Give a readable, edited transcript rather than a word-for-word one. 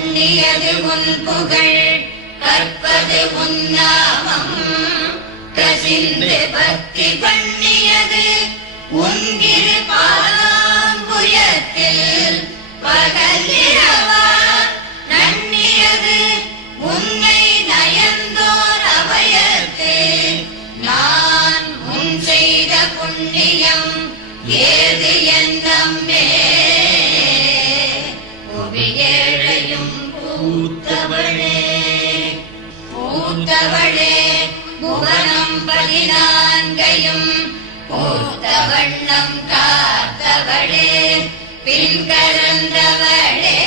பண்ணியது உன் புகழ் கற்பது உன்னாமம் கசிந்து பக்தி பண்ணியது உன்கிரு பாதாம்புயத்தில் பகல் இரவா நன்னியது உன்னை நயந்தோர் அபயத்து நான் முன் செய்த புண்ணியம் ஏது என்னம்மே புவியேழையும் பூத்தவளே பூத்தவளே புவனம் 14 பூத்த வண்ணம் காத்தவளே பின் கரந்தவளே